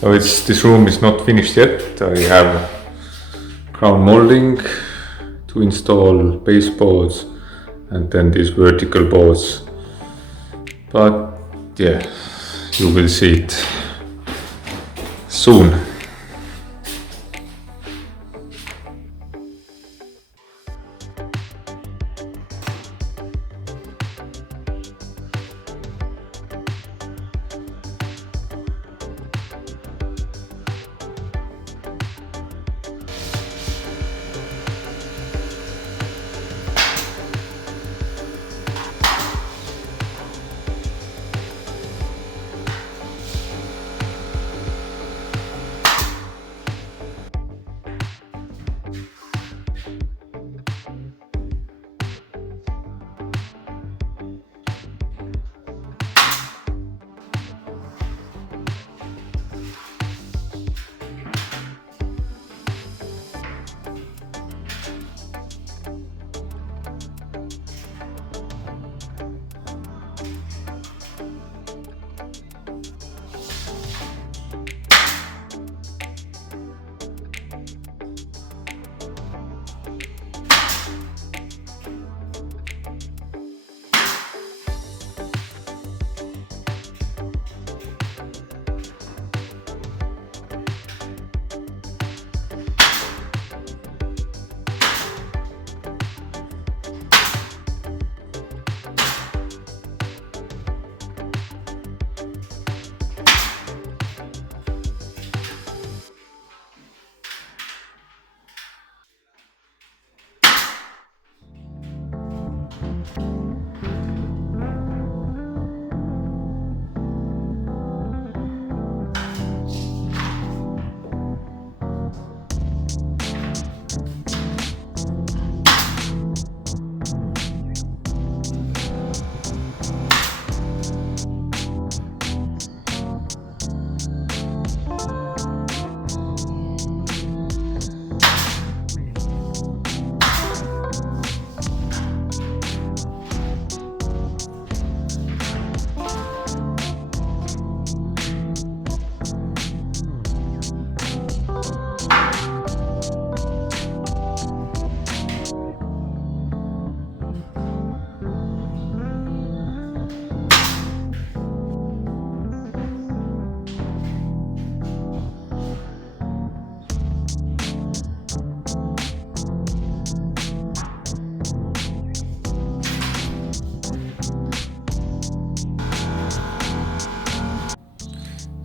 So this room is not finished yet. I have crown molding to install baseboards and then these vertical boards. But yeah, you will see it soon.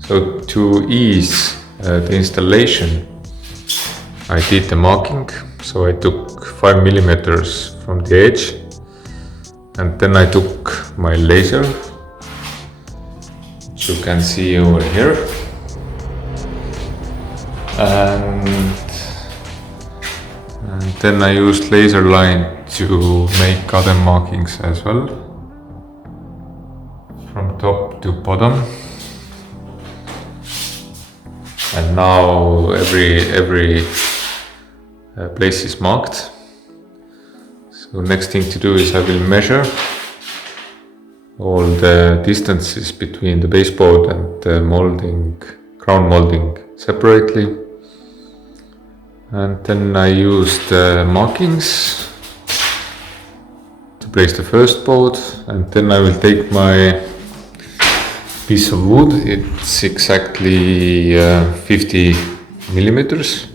So to ease the installation, I did the marking. So I took 5 millimeters from the edge, and then I took my laser, which you can see over here, and then I used laser line to make other markings as well, from top to bottom. And now every place is marked. So next thing to do is I will measure all the distances between the baseboard and the molding, crown molding separately. And then I use the markings to place the first board, and then I will take my piece of wood. It's exactly 50 millimeters,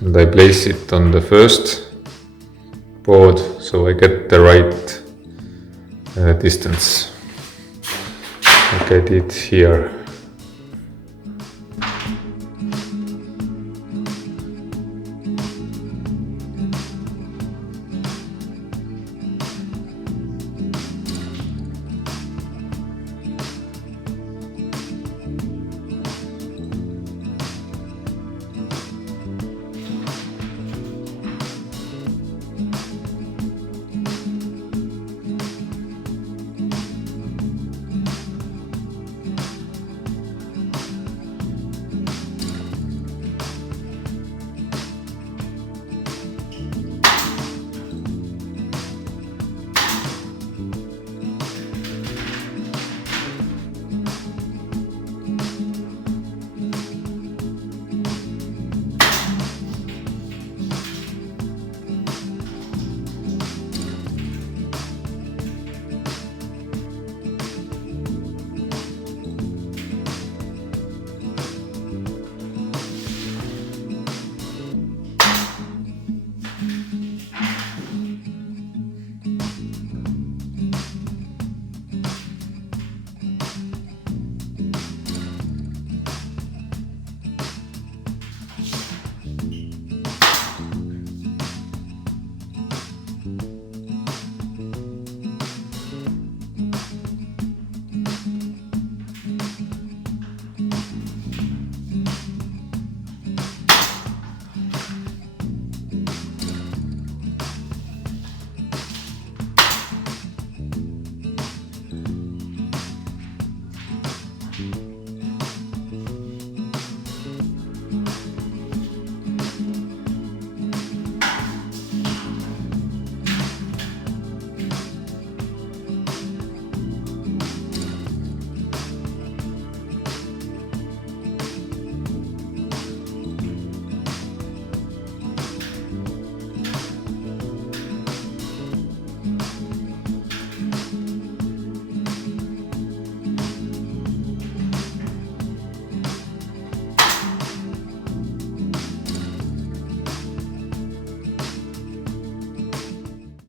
and I place it on the first board so I get the right distance, like I did here.